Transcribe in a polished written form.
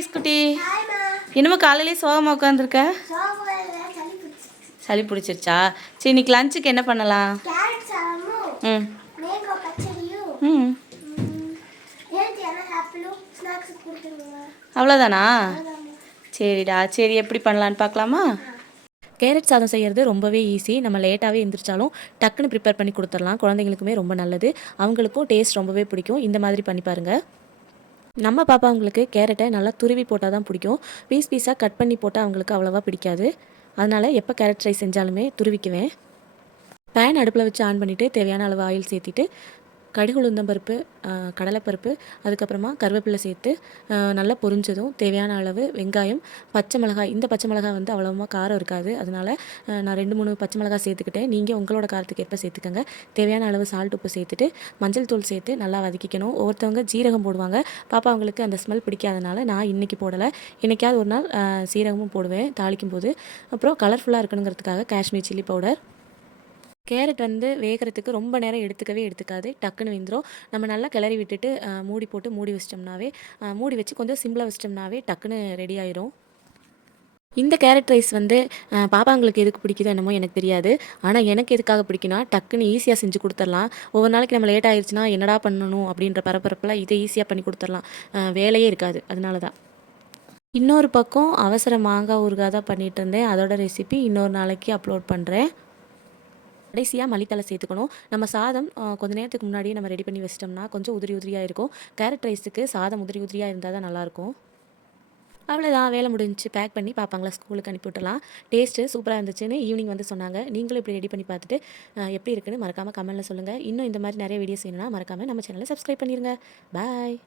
ஐஸ்குட்டி. என்னமோ காலையிலே சோகமாக உட்காந்துருக்க. சளி பிடிச்சிருச்சா? சரி, இன்னைக்கு லஞ்சுக்கு என்ன பண்ணலாம்? ம் ம் அவ்வளோதானா? சரிடா, சரி, எப்படி பண்ணலான்னு பார்க்கலாமா? கேரட் சாதம் செய்கிறது ரொம்பவே ஈஸி. நம்ம லேட்டாகவே எழுந்திரிச்சாலும் டக்குன்னு ப்ரிப்பேர் பண்ணி கொடுத்துடலாம். குழந்தைங்களுக்குமே ரொம்ப நல்லது. அவங்களுக்கும் டேஸ்ட் ரொம்பவே பிடிக்கும். இந்த மாதிரி பண்ணி பாருங்கள். நம்ம பாப்பாங்களுக்கு கேரட்டை நல்லா துருவி போட்டால் தான் பிடிக்கும். பீஸ் பீஸாக கட் பண்ணி போட்டால் அவங்களுக்கு அவ்வளோவா பிடிக்காது. அதனால் எப்போ கேரட் ரைஸ் செஞ்சாலுமே துருவிக்குவேன். பேன் அடுப்பில் வச்சு ஆன் பண்ணிவிட்டு தேவையான அளவு ஆயில் சேர்த்திட்டு கடுகு உளுந்தம் பருப்பு, கடலைப்பருப்பு, அதுக்கப்புறமா கருவேப்பிலை சேர்த்து நல்லா பொரிஞ்சதும் தேவையான அளவு வெங்காயம், பச்சை மிளகாய். இந்த பச்சை மிளகாய் வந்து அவ்வளோவா காரம் இருக்காது. அதனால் நான் 2-3 பச்சை மிளகாய் சேர்த்துக்கிட்டேன். நீங்கள் உங்களோட காரத்துக்கு ஏற்ப சேர்த்துக்கோங்க. தேவையான அளவு சால்ட் உப்பு சேர்த்துட்டு மஞ்சள் தூள் சேர்த்து நல்லா வதக்கிக்கணும். ஒவ்வொருத்தவங்க ஜீரகம் போடுவாங்க. பாப்பா அவங்களுக்கு அந்த ஸ்மெல் பிடிக்காதனால நான் இன்றைக்கி போடலை. என்றைக்காவது ஒரு நாள் சீரகமும் போடுவேன் தாளிக்கும் போது. அப்புறம் கலர்ஃபுல்லாக இருக்கணுங்கிறதுக்காக காஷ்மீர் சில்லி பவுடர். கேரட் வந்து வேகிறதுக்கு ரொம்ப நேரம் எடுத்துக்காது. டக்குன்னு வெந்துடும். நம்ம நல்லா கிளறி விட்டுட்டு மூடி போட்டு மூடி வச்சிட்டோம்னாவே, மூடி வச்சு கொஞ்சம் சிம்மில் வச்சிட்டோம்னாவே டக்குன்னு ரெடி ஆயிரும். இந்த கேரட் ரைஸ் வந்து பாப்பாங்களுக்கு எதுக்கு பிடிக்குதோ என்னமோ எனக்கு தெரியாது. ஆனால் எனக்கு எதுக்காக பிடிக்குன்னா, டக்குன்னு ஈஸியாக செஞ்சு கொடுத்துடலாம். ஒவ்வொரு நாளைக்கு நம்ம லேட் ஆயிடுச்சுன்னா என்னடா பண்ணணும் அப்படின்ற பரபரப்பில் இதை ஈஸியாக பண்ணி கொடுத்துடலாம். வேலையே இருக்காது. அதனால தான். இன்னொரு பக்கம் அவசர மாங்காய் ஊறுகாய் தான் பண்ணிகிட்டு இருந்தேன். அதோட ரெசிபி இன்னொரு நாளைக்கு அப்லோட் பண்ணுறேன். கடைசியாக மல்லித்தலை சேர்த்துக்கணும். நம்ம சாதம் கொஞ்சம் நேரத்துக்கு முன்னாடியே நம்ம ரெடி பண்ணி வச்சிட்டோம்னா கொஞ்சம் உதிரி உதிரியாக இருக்கும். கேரட் ரைஸுக்கு சாதம் உதிரி உதிரியாக இருந்தால் தான் நல்லாயிருக்கும். அவ்வளோதான், வேலை முடிஞ்சு. பேக் பண்ணி பாப்பாங்களா ஸ்கூலுக்கு அனுப்பி விட்டலாம். டேஸ்ட்டு சூப்பராக இருந்துச்சுன்னு ஈவினிங் வந்து சொன்னாங்க. நீங்களும் இப்படி ரெடி பண்ணி பார்த்துட்டு எப்படி இருக்குன்னு மறக்காமல் கமெண்ட்டில் சொல்லுங்கள். இன்னும் இந்த மாதிரி நிறைய வீடியோஸ் வேணும்னா மறக்காமல் நம்ம சேனலை சப்ஸ்கிரைப் பண்ணிடுங்க. பாய்.